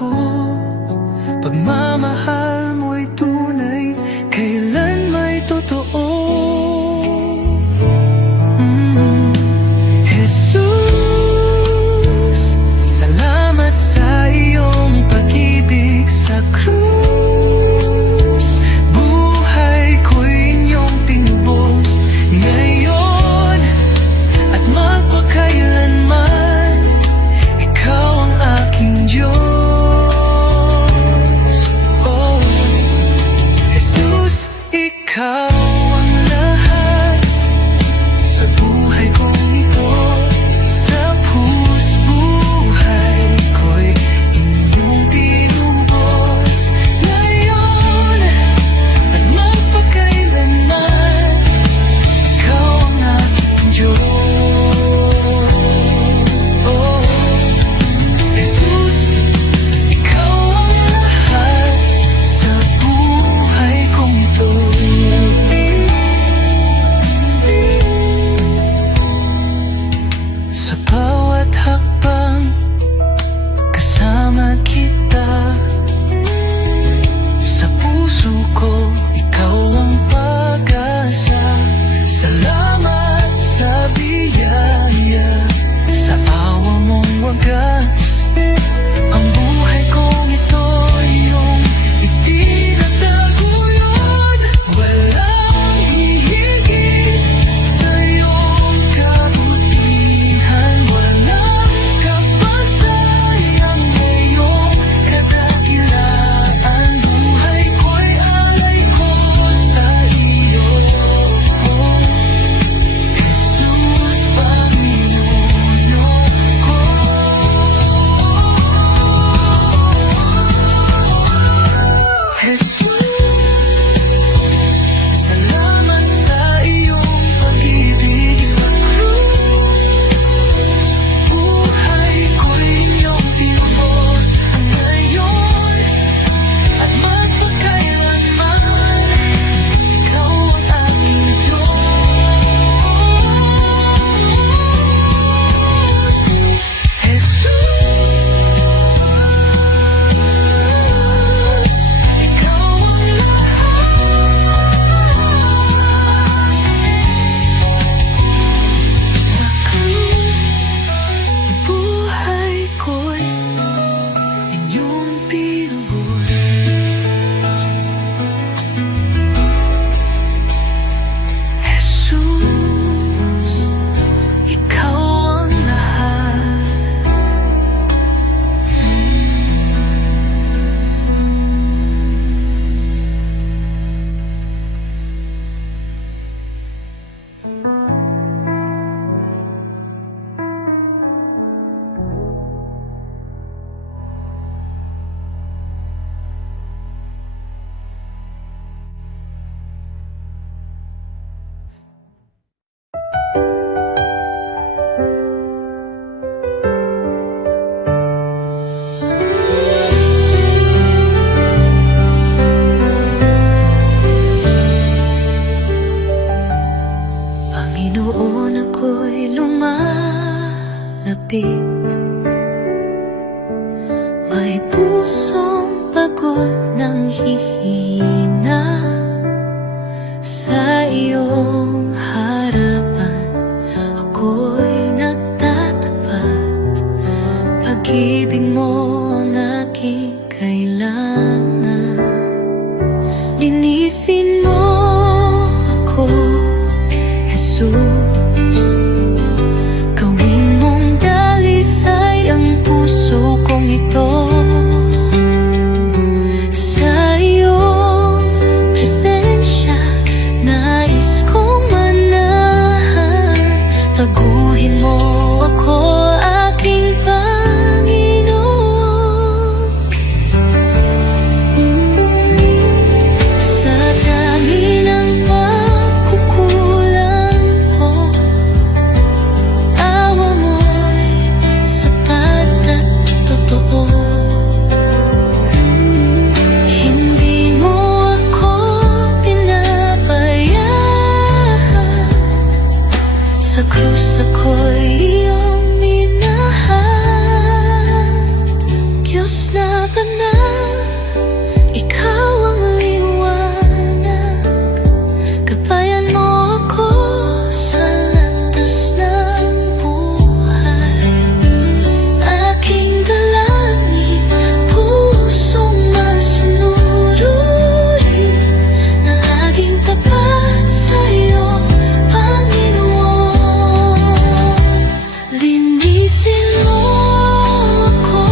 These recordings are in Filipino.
ko. Pagmamahal mo'y tunay, kailan may totoo. Jesus, salamat sa iyong pag-ibig sa krus. Buhay ko'y inyong tinubos ngayon at magpakailanman. Ikaw ang aking Diyos. Ikaw ang lahat sa buhay kong ito. Sa buhay ko'y inyong tinubos ngayon at magpakailanman. Ikaw ang aking Diyos. Jesus, ikaw ang lahat sa buhay kong ito. Sa bawat hakbang, kasama kita. Sa puso ko, ikaw ang pag-asa. Salamat sa biyaya, sa awa mong wagas. Ang buhay kong ito, iyong itinataguyod. Walang hihigit sa iyong kabutihan. Walang kapatayan ngayong kadakilaan. Buhay ko'y alay ko sa iyo. Jesus, Panginoon ko. Jesus, salamat sa iyong pag-ibig sa krus. Buhay ko'y inyong tinubos ngayon at magpakailanman. Ikaw ang aking Diyos. Jesus, ikaw ang sa krus. Buhay ko'y inyong pinubos. Jesus, ikaw ang lahat. Panginoon, ako'y lumalapit. May pusong pagod ng hihina. Sa iyong harapan ako'y nagtatapat. Pag-ibig mo ang aking kailangan. Linisin mo ako, Jesus. Gawin mong dalisay ang puso kong ito. Sa iyong presensya, nais kong sapat na ikaw ang liwanag. Gabayan mo ako sa landas ng buhay. Aking dalangin, pusong masunurin na laging tapat sa'yo, Panginoon. Linisin mo ako,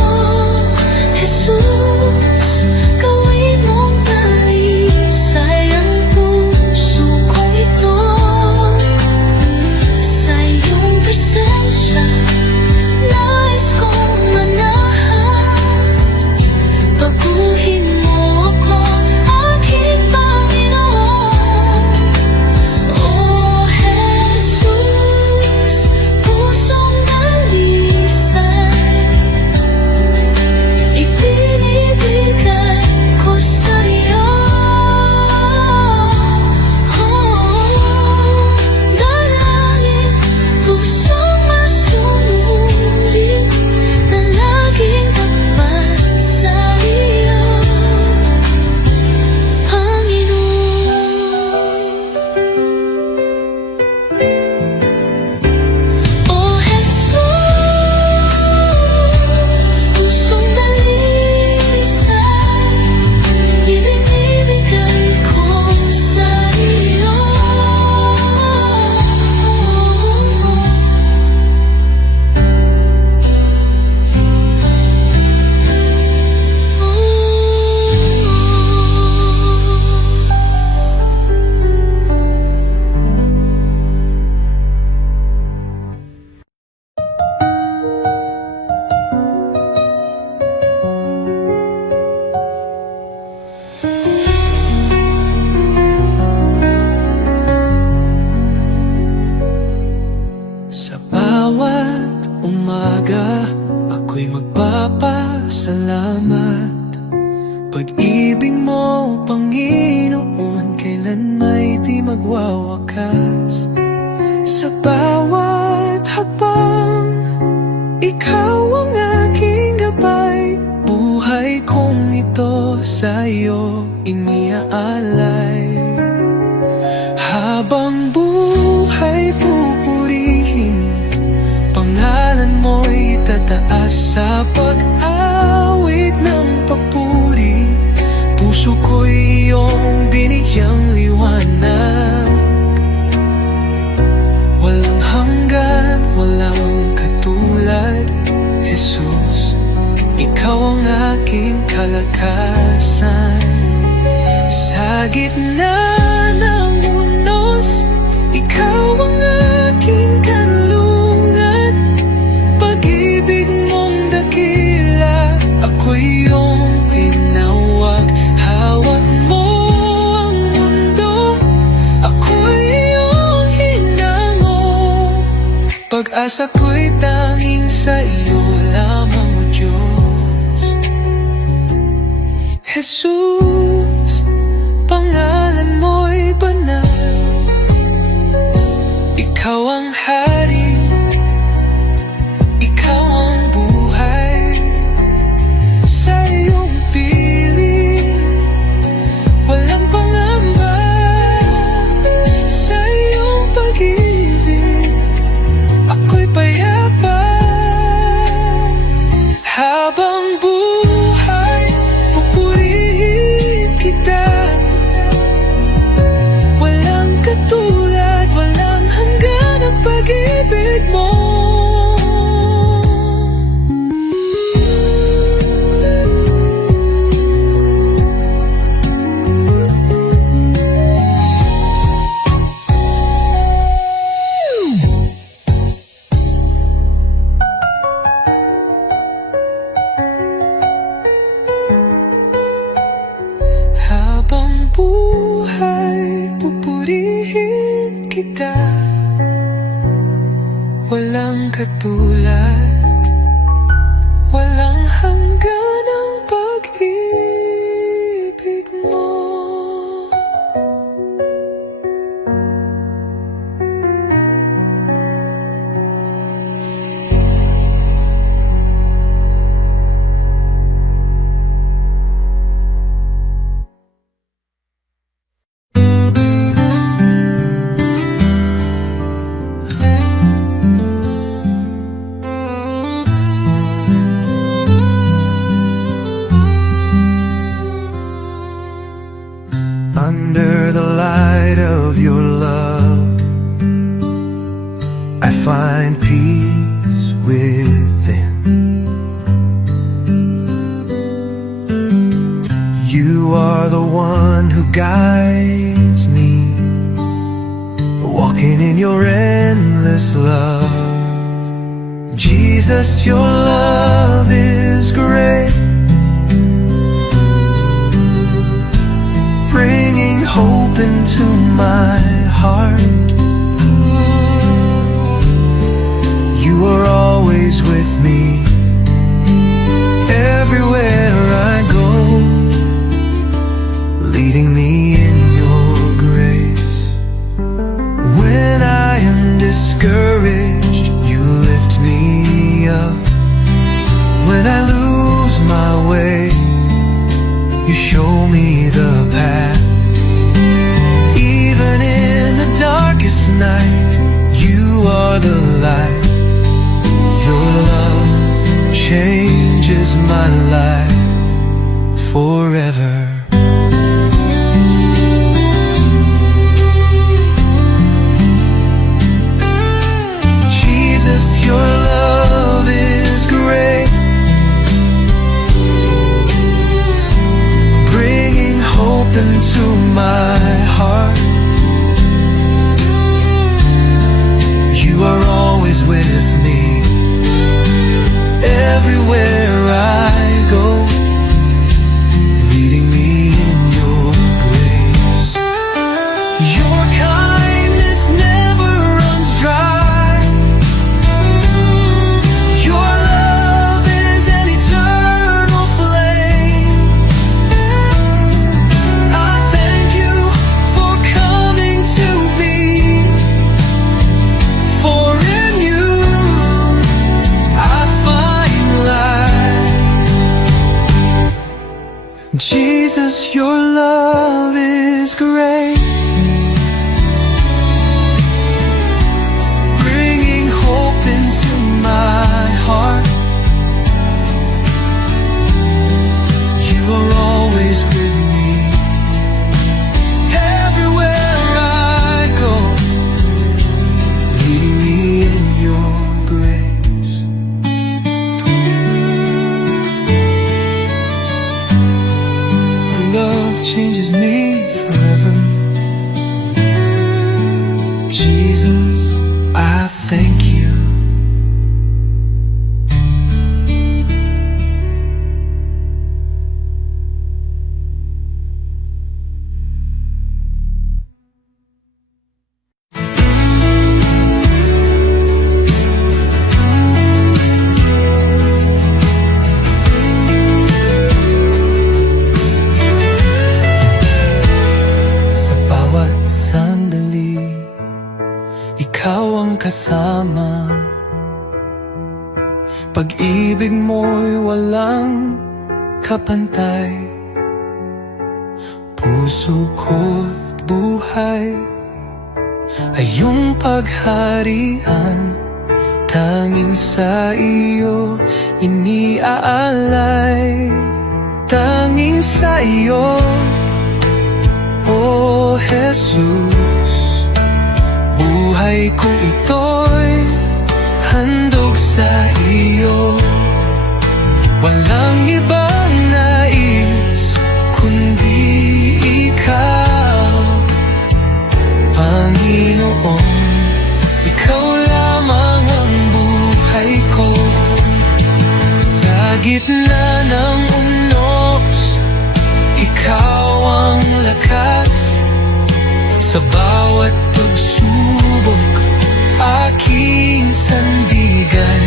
Jesus, gawin mong dalisay ang puso kong ito. Sa iyong presensya, nais kong manahan. Baguhin mo ako, aking Panginoon. Oh Jesus, pusong dalisay ibinibigay ko sa'yo. Dalangin, pusong masunurin na laging tapat sa'yo, Panginoon. Oh Jesus, pusong dalisay ibinibigay ko sa iyo. Sa bawat umaga, ako'y magpapasalamat. Pag-ibig mo, Panginoon, kailan may di magwawakas. Sa bawat hakbang, ikaw ang aking gabay. Buhay kong ito sa'yo iniaalay. Habang buhay pupurihin, pangalan mo'y tataas sa pag-awit ng papuri. Puso ko'y iyong binigyang liwanag. Walang hanggan, walang katulad, Jesus. Ikaw ang aking kalakasan. Sa gitna ng unos, ikaw ang aking kanlungan. Pag-ibig mong dakila, ako'y iyong tinawag. Hawak mo ang mundo, ako'y iyong hinango. Pag-asa ko'y tanging sa iyo lamang, O Diyos. Jesus, pangalan mo'y banal. Ikaw ang hari, ikaw ang buhay. Sa iyong piling, walang pangamba. Sa iyong pag-ibig, ako'y payapa. Habang buhay, pupurihin kita. Walang katulad, walang hanggan ang pag-ibig mo. Habang buhay, pupurihin kita. Walang katulad, walang hanggan ang pag-ibig mo. under the light of your love, I find peace within. You are the one who guides me, walking in your endless love. Jesus, your love is great, bringing hope into my heart. You are always with me, everywhere I go, leading me in your grace. When I am discouraged, you lift me up. When I lose my way, you show me the path. Even in the darkest night, you are the light. Your love changes my life forever. Jesus, your love is great, bringing hope into my heart. You are always with me, everywhere I go, leading me in your grace. Your kindness never runs dry. Your love is an eternal flame. I thank you for coming to me, for in you I find life. Jesus, your love is great, bringing hope into my heart. You are always with me, everywhere I go, leading me in your grace. Your love changes me forever. Jesus, I thank you. Sa bawat sandali, ikaw ang kasama. Pag-ibig mo'y walang kapantay. Puso ko't buhay ay iyong pagharian. Tanging sa iyo iniaalay. Tanging sa iyo, O Jesus, buhay kong ito'y handog sa iyo. Walang ibang nais kundi ikaw, Panginoon. Ikaw lamang ang buhay ko. Sa gitna ng unos, ikaw ang lakas. Sa bawat pagsubok, aking sandigan.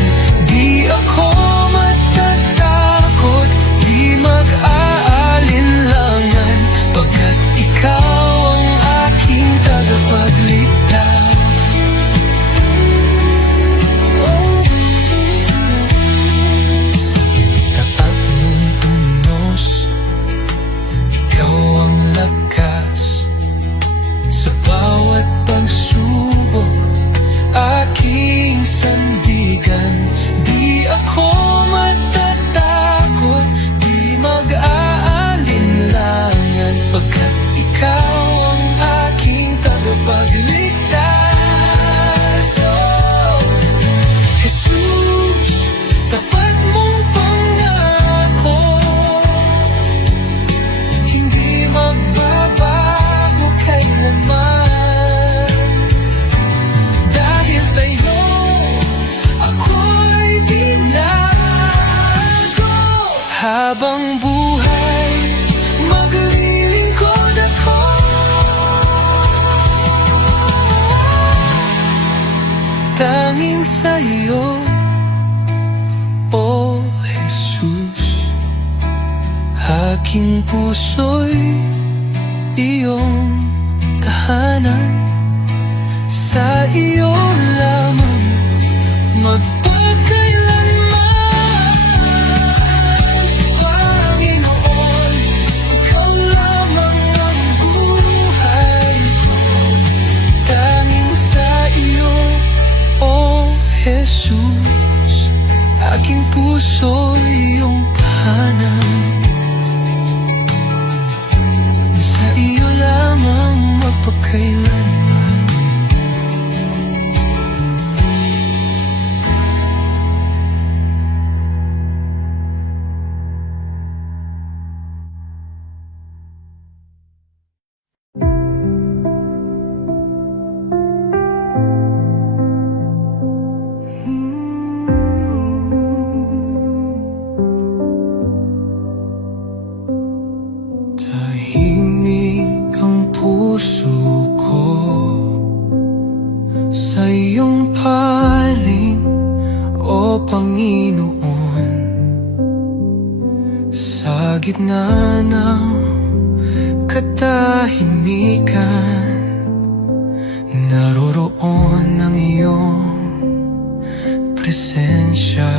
Di ako matatakot, di mag-aalinlangan, pagkat ikaw ang aking tagapagligtas. Sa tapat ng tunos, ikaw ang lakas. Sa bawat pagsubok, aking sandigan. habang buhay maglilingkod ako. Tanging sa'yo, O Jesus, aking puso'y iyong tahanan. Sa iyo lamang magpakailanman. Panginoon, ikaw lamang ang buhay ko. Tanging sa iyo, O Jesus, aking puso iyong tahanan. Sa iyo lamang magpakailanman. Tahimik ang puso ko sa iyong paling, O Panginoon. Sa gitna ng katahimikan, naroroon ang iyong presensya.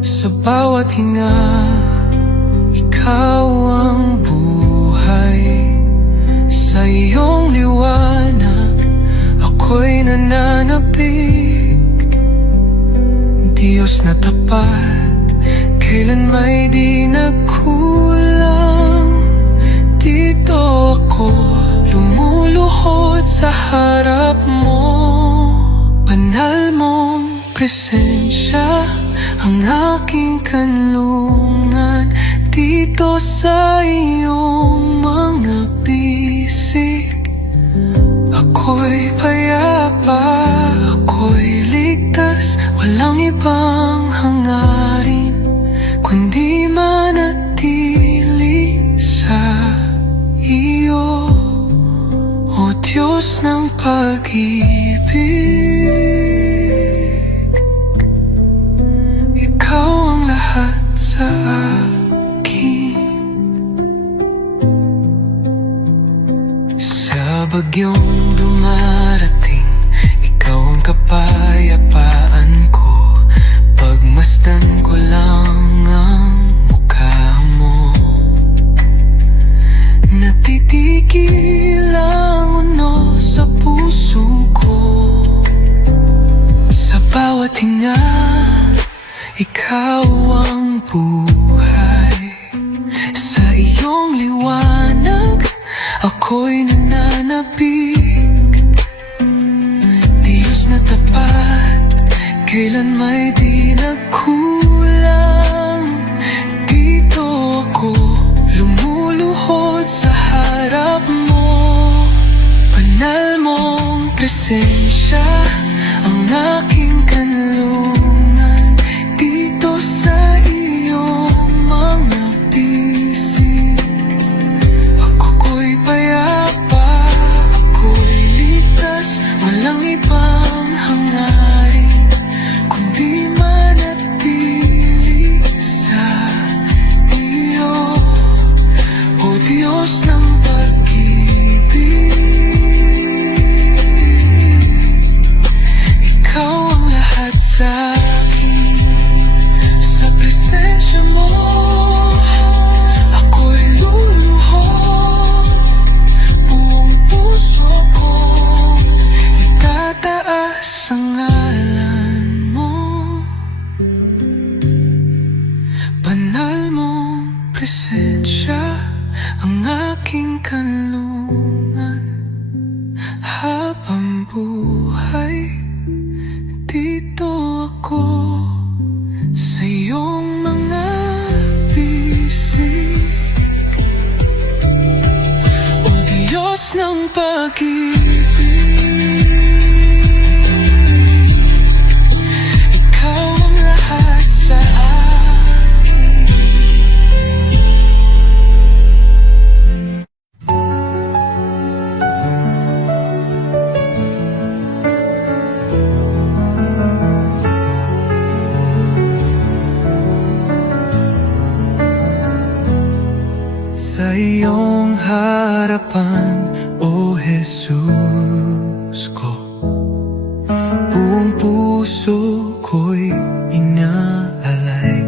Sa bawat hinga, ikaw ang buhay. Sa iyong liwanag, ako'y nananapig. Diyos na tapat, kailan may di nagkulang. Dito ako lumuluhod sa harap mo. Banal mong presensya ang aking kanlungan. Dito sa iyong mga bisig, ako'y payapa, ako'y ligtas. Walang ibang hangarin kundi manatili sa iyo, O Diyos ng pag-ibig. Ikaw ang lahat sa bagyong dumarating, ikaw ang kapayapaan ko. Pagmasdan ko lang ang mukha mo. Natitigil ang uno sa puso ko. Sa bawat hinga, ikaw ang buhay. Sa iyong liwanag, ako'y nananapig. Diyos na tapat, kailan may di nagkulang. Dito ako lumuluhod sa harap mo. Banal mong presensya ang aking kanlungan. Dito sa iyong mga bisig, ako'y payapa, ako'y ligtas. Walang ibang hangarin kundi manatili sa iyo, O Diyos ng pag-ibig. Ikaw ang lahat sa akin. Sa presensya mo, ako'y luluhod. Buong puso ko itataas ang ngalan mo. Banal mong presensya ang aking kanlungan. Habang buhay, dito ako sa iyong mga bisig. O Diyos ng pag-ibig, ikaw ang lahat sa akin. sa iyong harapan, O Jesus ko. Buong puso ko'y inaalay,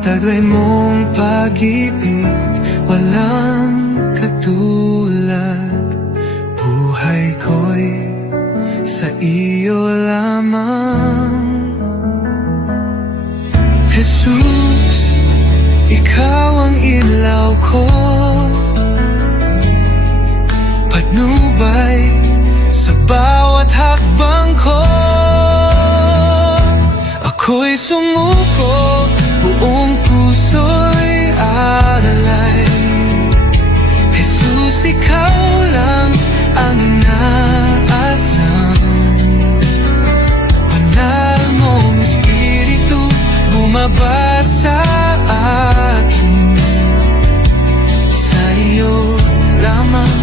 taglay mong pag-ibig, walang katulad. Buhay ko'y sa iyo lamang. Jesus, ikaw ang ilaw ko, patnubay sa bawat hakbang ko. Ako'y sumuko, buong puso'y alalay. Jesus, ikaw lang ang inaasam. Banal mong Espiritu bumaba sa akin. Sa iyo lamang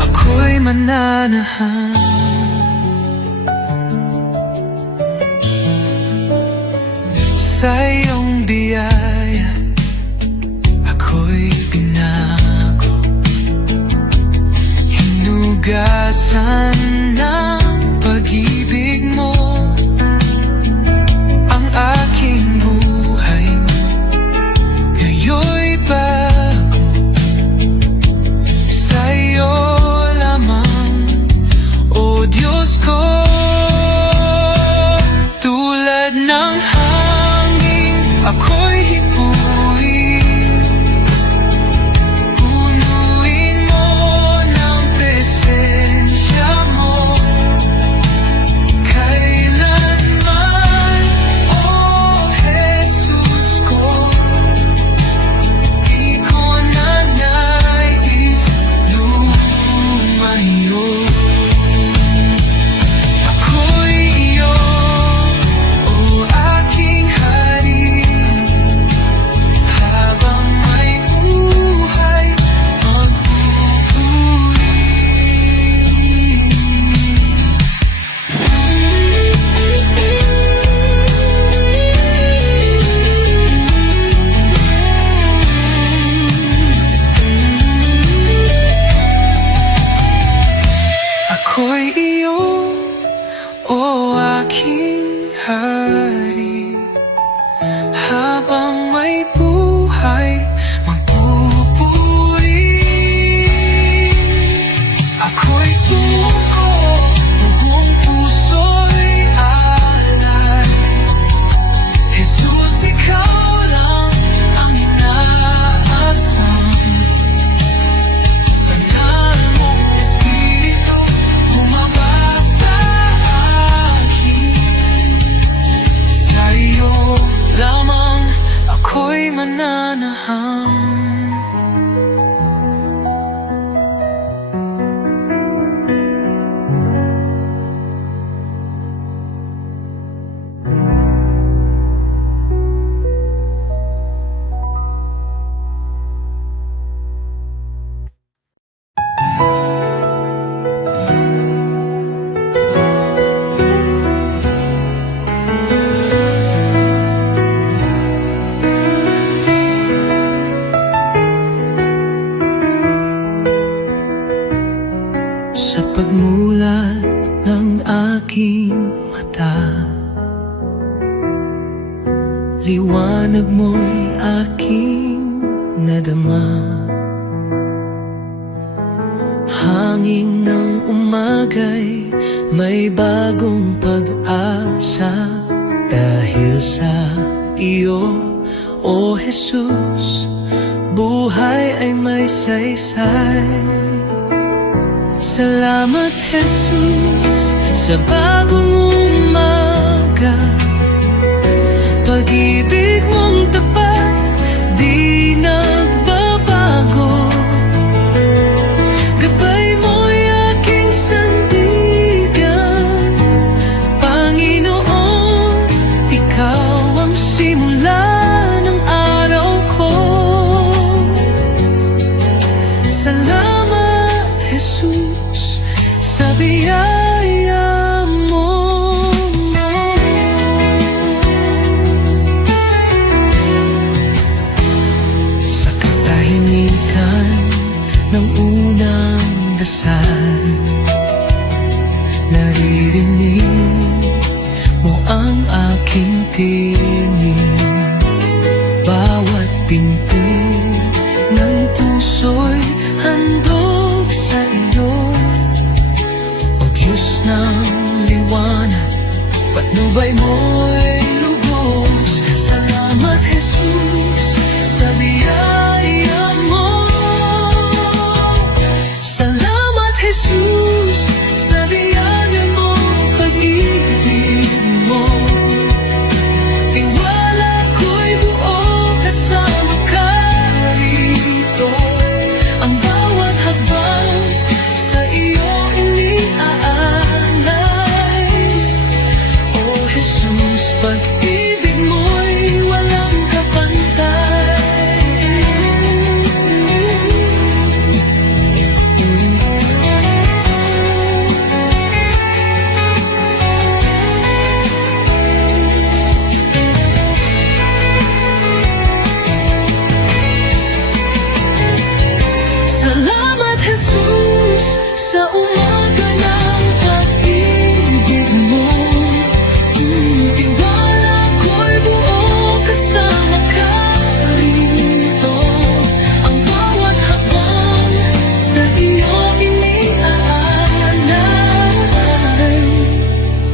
ako'y mananahan. Sa iyong biyaya ako'y binago, hinugasan ng pag-ibig mo ang aking buhay. Ngayon'y bago, sa iyo lamang, O Diyos ko. Tulad ng hangin ako'y hipuin, punuin mo ng presensya mo. Kailanman, O Jesus ko, di ko na nais lumayo. Ako'y iyo, O aking hari, habang may buhay magpupuri. Ako'y iyo, O aking hari, habang may buhay magpupuri. Ako'y sumuko, buong puso'y alay. Jesus, ikaw lang ang inaasam. Banal mong Espiritu bumaba sa akin. Sa iyo lamang ako'y mananahan. Sa pagmulat ng aking mata, liwanag mo'y aking nadama. Hangin ng umaga'y may bagong pag-asa. Dahil sa iyo, O Jesus, buhay ay may saysay. Salamat, Jesus, sa bagong umaga. Pag-ibig mong tapat, di nagbabago. Gabay mo'y aking sandigan. Panginoon, ikaw ang simula ng araw ko. Salamat, Jesus, sa biyaya mo. pintig ng puso'y handog sa iyo. O Diyos ng liwanag, patnubay mo'y lubos. Salamat Jesus sa biyaya mo. Salamat Jesus sa biyaya mo, pag-ibig mo. Tiwala ko'y buo kasama ka rito. Ang bawat hakbang sa iyo iniaalay. O Jesus, pag-ibig mo'y walang kapantay. Salamat Jesus sa umaga ng pag-ibig mo. Tiwala ko'y buo kasama ka rito. Ang bawat hakbang sa iyo iniaalay.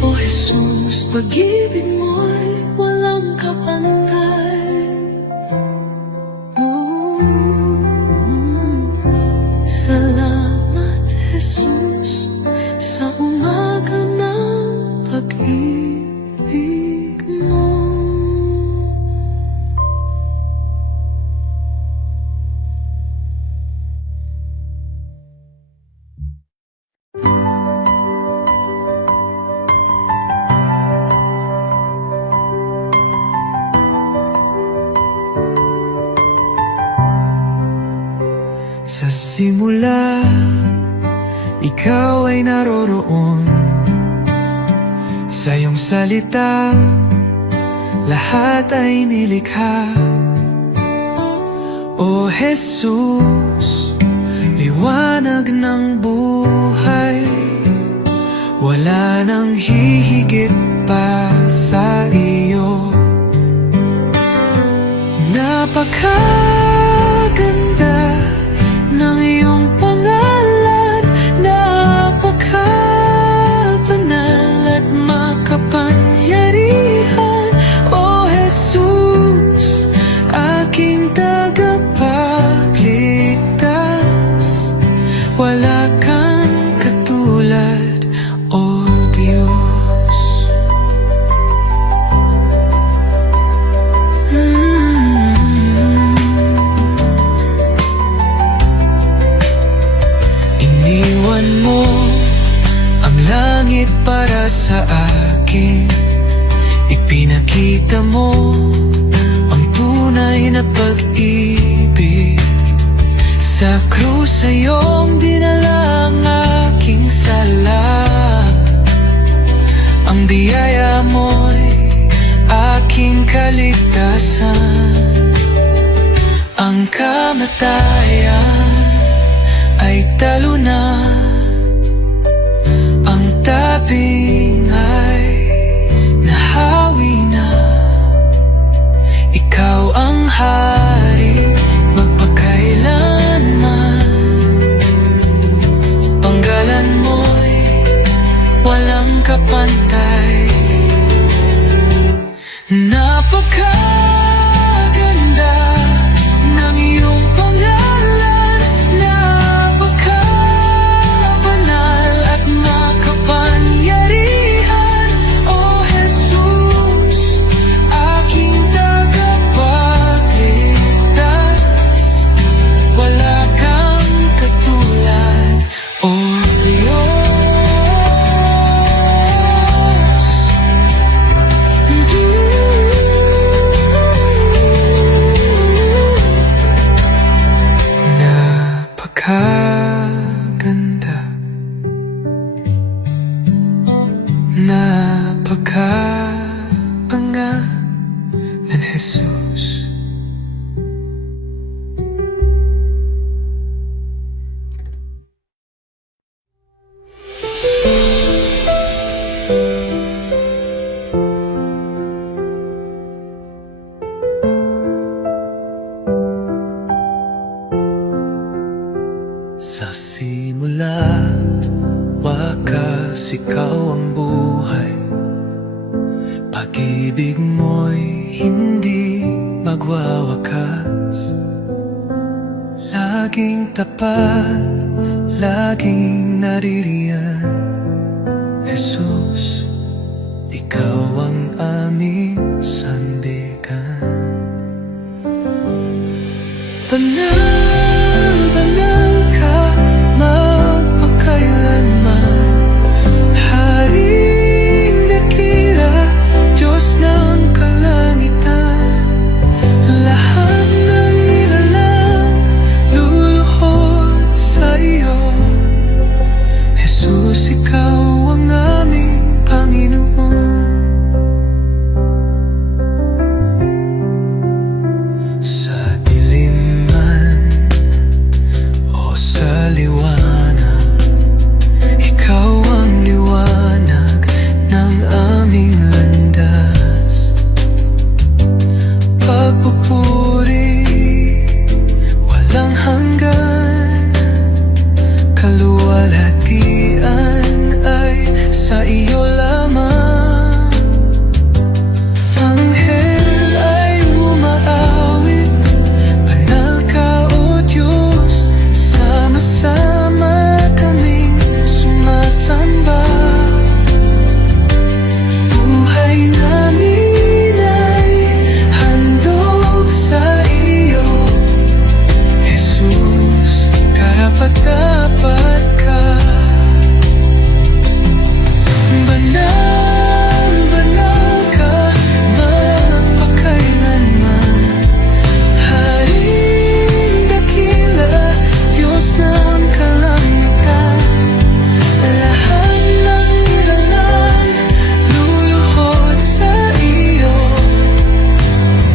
O Jesus, pag-ibig mo'y walang kapantay. Salamat Jesus sa umaga ng pag-ibig mo. Sa simula, ikaw ay naroroon. Sa iyong salita, lahat ay nilikha. O Jesus, liwanag ng buhay, wala nang hihigit pa sa iyo. Napakaganda ng iyong pangalan, napakabanal at makapangyarihan. O Jesus, aking tagapagligtas, wala kang katulad, O Diyos. Iniwan mo ang langit para sa akin. Ipinakita mo ang tunay na pag-ibig. Sa krus sa iyong dinala ang aking sala. Ang biyaya mo'y aking kaligtasan. Ang kamatayan ay talo na, ang tabing ay nahawi na. Ikaw ang hari magpakailanman. Panggalan mo'y walang kapantay. Napakaganda ng iyong pangalan, napakabunal Sa simula, wakas ikaw ang buhay. Pag-ibig mo'y hindi magwawakas. Laging tapat, laging naririyan. Jesus, ikaw ang aming sandigan. Banal, banal ka, magpakailanman. Haring dakila, Diyos ng kalangitan. Lahat ng nilalang luluhod sa iyo. Jesus, ikaw ang aming Panginoon. Sa dilim man o sa liwanag, ikaw ang liwanag ng aming landas. Pagpupuri, walang hanggan. Kaluwalhatian ay sa iyo lamang. Anghel ay umaawit, banal ka o Diyos. Sama-sama kaming sumasamba. Buhay namin ay handog sa iyo. Jesus, karapat-dapat ka. Banal, banal ka, magpakailanman. Haring dakila, Diyos ng kalangitan. Lahat ng nilalang luluhod sa iyo.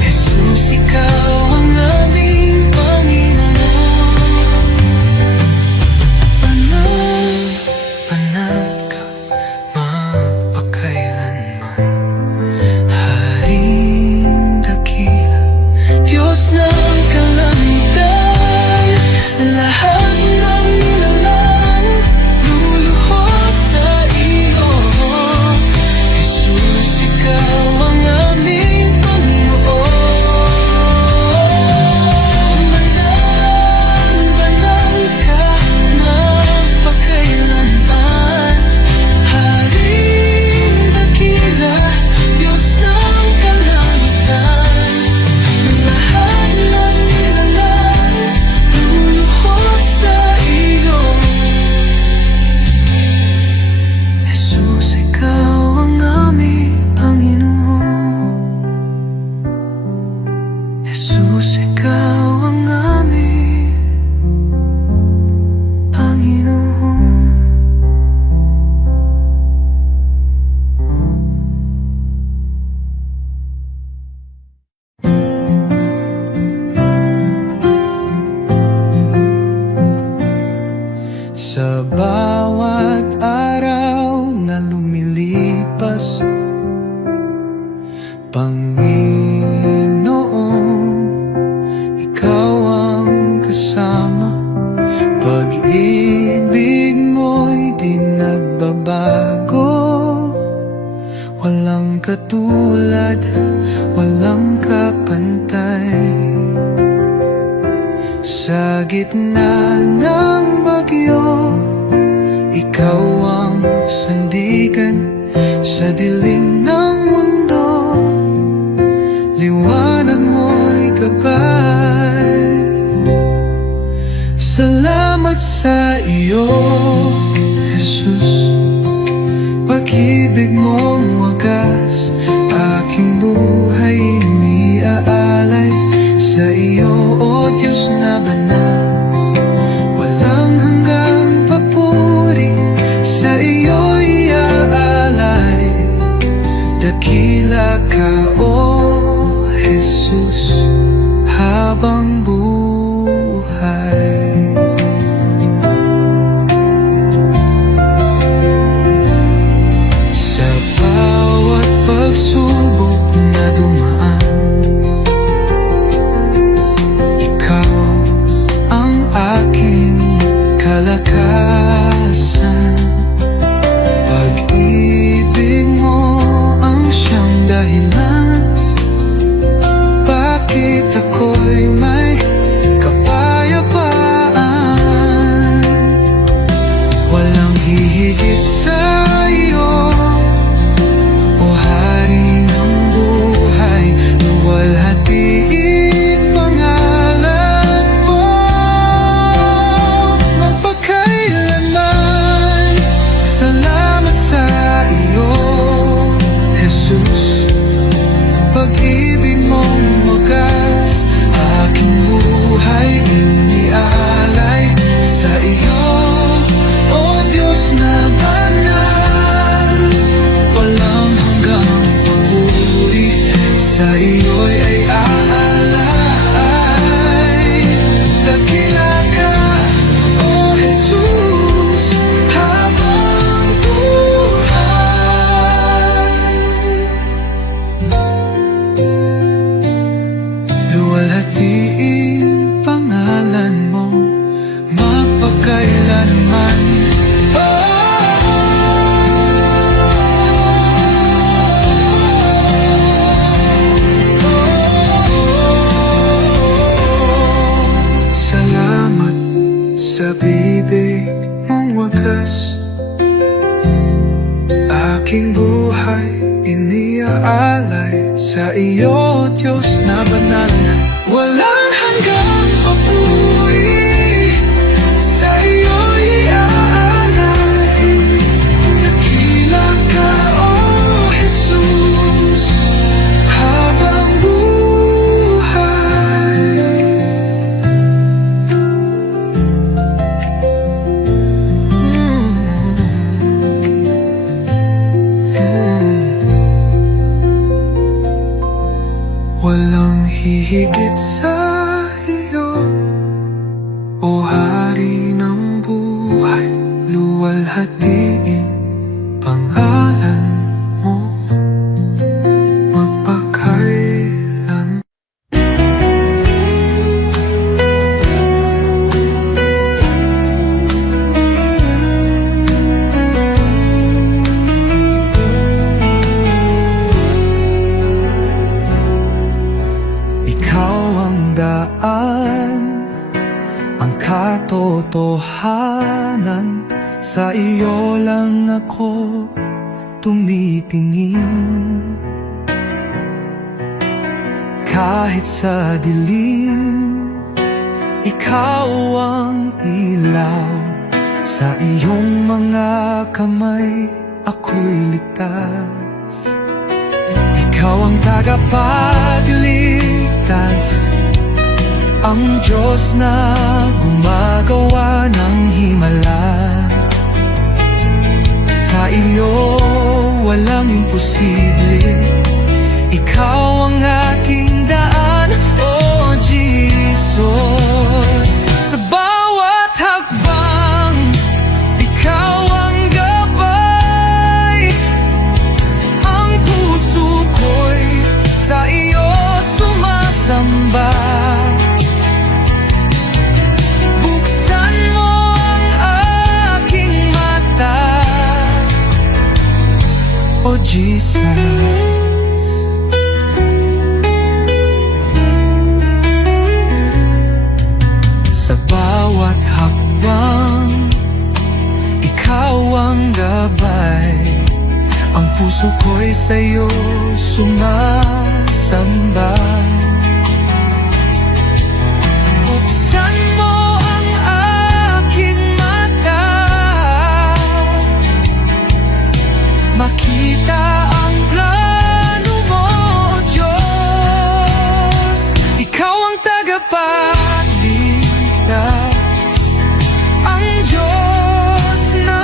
Jesus, ikaw ang aming Panginoon. Banal, banal ka, magpakailanman. Haring dakila, Diyos ng kalangitan. Lahat ng nilalang luluhod sa iyo. Jesus, ikaw ang aming Panginoon. Banal, banal ka, magpakailanman. Haring dakila, Diyos ng kalangitan. Lahat ng nilalang luluhod sa iyo. Jesus, ikaw ang aming Panginoon. Jesus, ikaw ang aming Panginoon. Sa bawat araw na lumilipas, Panginoon, ikaw ang kasama. Pag-ibig mo'y di nagbabago. Walang katulad, walang kapantay. Sa gitna ng bagyo, ikaw ang sandigan. Sa dilim ng mundo, liwanag mo'y gabay. Salamat sa iyo, Jesus. Pag-ibig mong wagas, aking buhay iniaalay sa iyo, O Diyos na banal. Walang hanggang papuri, sa iyo iaalay. Dakila ka, O Jesus, habang buhay. Sa bawat pagsubok na dumaan, ikaw ang aking Sa iyo, Diyos na banal, walang hanggang papuri. Sa iyo'y iaalay, dakila ka, O Jesus, habang buhay. Walang hihigit sa iyo, O Hari ng buhay. Luwalhatiin pangalan mo magpakailan. Ikaw ang daan, ang katotohanan. Sa iyo lang ako tumitingin. Kahit sa dilim, ikaw ang ilaw. Sa iyong mga kamay, ako'y ligtas. Ikaw ang tagapagligtas, ang Diyos na gumagawa ng himala. Sa iyo walang imposible, ikaw ang aking daan, O Jesus. Sa bawat hakbang, ikaw ang gabay. Ang puso ko'y sa iyo sumasamba. Buksan mo ang aking mata, O Jesus. Sa bawat hakbang, ikaw ang gabay. Ang puso ko'y sa'yo sumasamba. Buksan mo ang aking mata, makita ang plano mo, Diyos. Ikaw ang tagapagligtas, ang Diyos na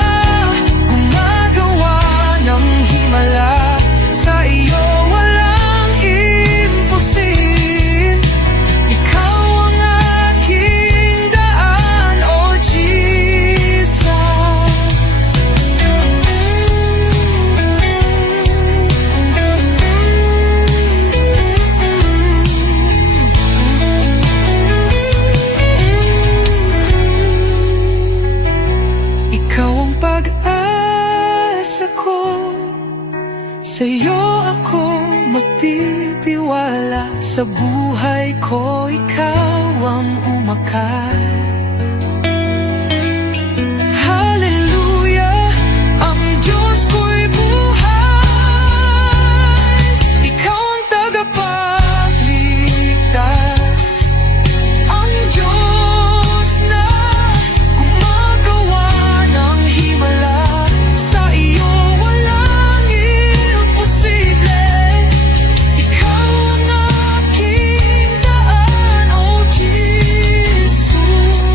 gumagawa ng himala. Sa iyo walang imposible, ikaw ang aking daan, O Jesus. Ikaw ang pag-asa ko, sa iyo ako magtitiwala. Sa buhay ko ikaw ang umakay. Hallelujah, ang Diyos ko'y buhay. Ikaw ang tagapagligtas, ang Diyos na gumagawa ng himala. Sa iyo walang imposible, ikaw ang aking daan, O Jesus.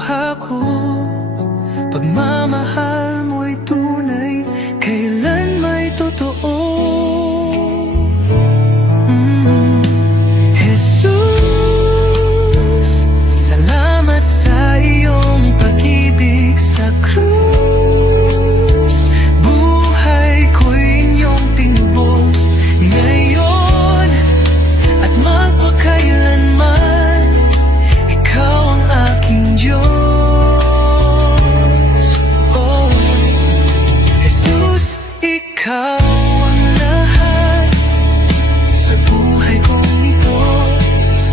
luha ko. Pagmamahal mo'y tunay, kailan may totoo. Jesus, salamat sa iyong pag-ibig sa krus. Buhay ko'y inyong tinubos ngayon at magpakailanman. Ikaw ang aking Diyos. Ikaw ang lahat sa buhay kong ito.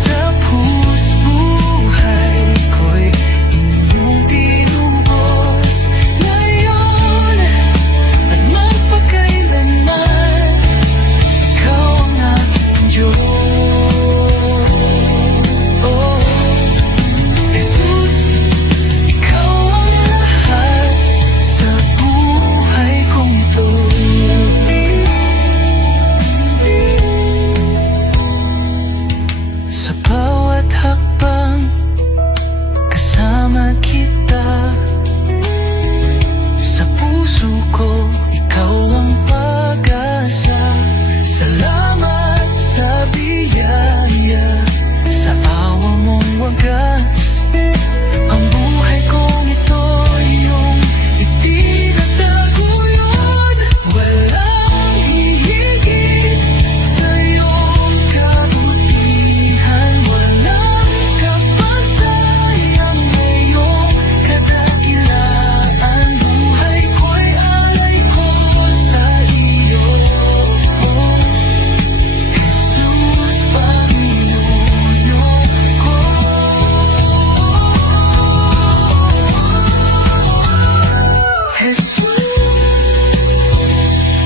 Sa buhay ko'y inyong tinubos ngayon at magpakailanman. Ikaw ang aking Diyos. Oh, Jesus, ikaw ang lahat sa buhay kong ito. Sa bawat hakbang, kasama kita. Sa puso ko, ikaw ang pag-asa. Salamat sa biyaya, sa awa mong wagas. Ang buhay kong ito, iyong itinataguyod. Walang hihigit sa iyong kabutihan. Walang kapantayang ngayong kadakilaan. Buhay ko'y alay ko sa iyo, Jesus, Panginoon ko. Jesus,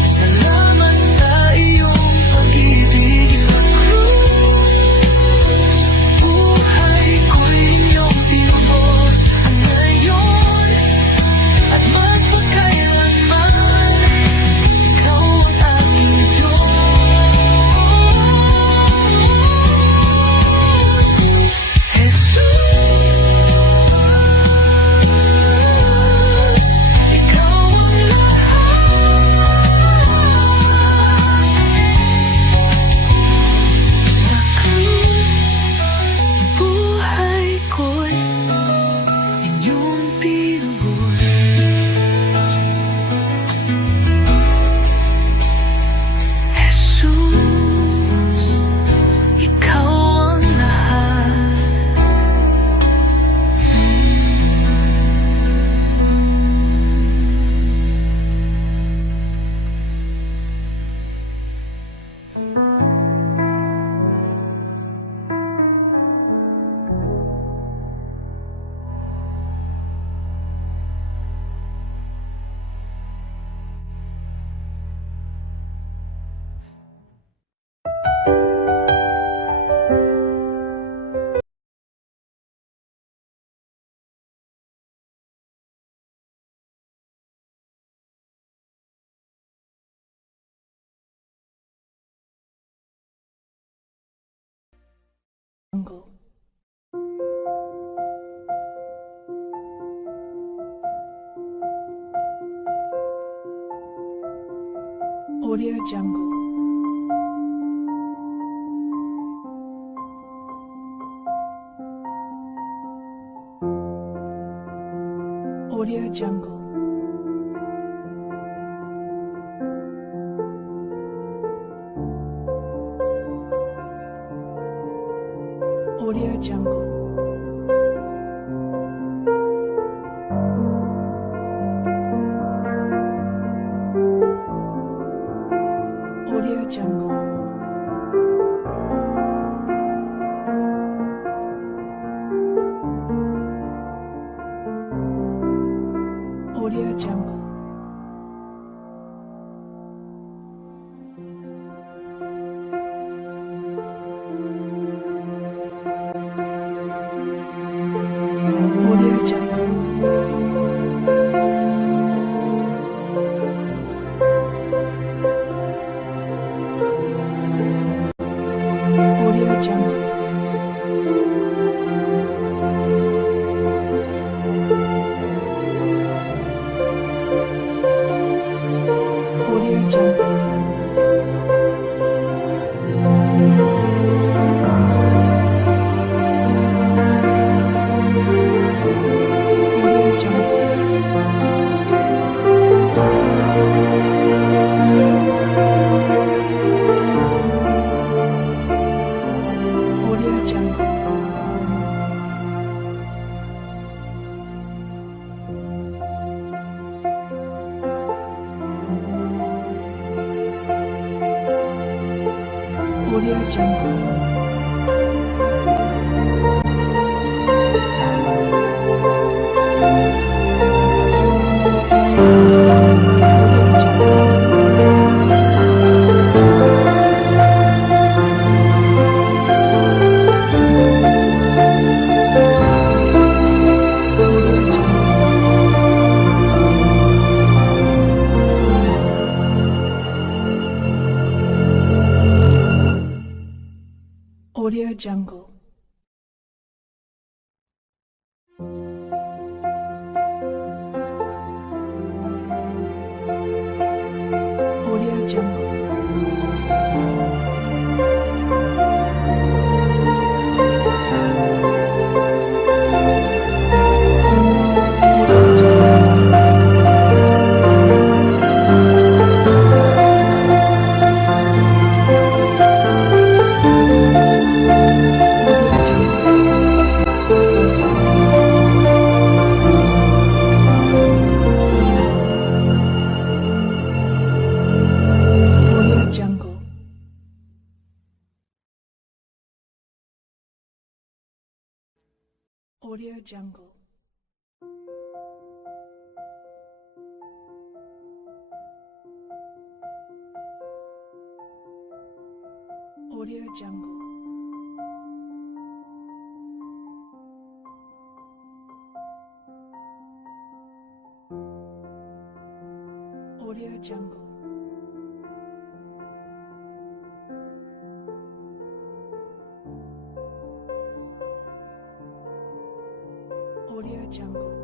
salamat sa iyong pag-ibig sa krus. Buhay ko'y inyong tinubos ngayon at magpakailanman. Ikaw ang aming Diyos. Jesus, ikaw ang lahat sa krus. Buhay ko'y inyong tinubos. Jesus, ikaw ang lahat. Jungle. Audio Jungle. Audio Jungle. Audio Jungle. Audio Jungle. Audio Jungle. Audio Jungle. Audio Jungle. Audio Jungle. Audio Jungle. Audio Jungle. Audio Jungle. Audio Jungle. Audio Jungle. Audio Jungle. Audio Jungle.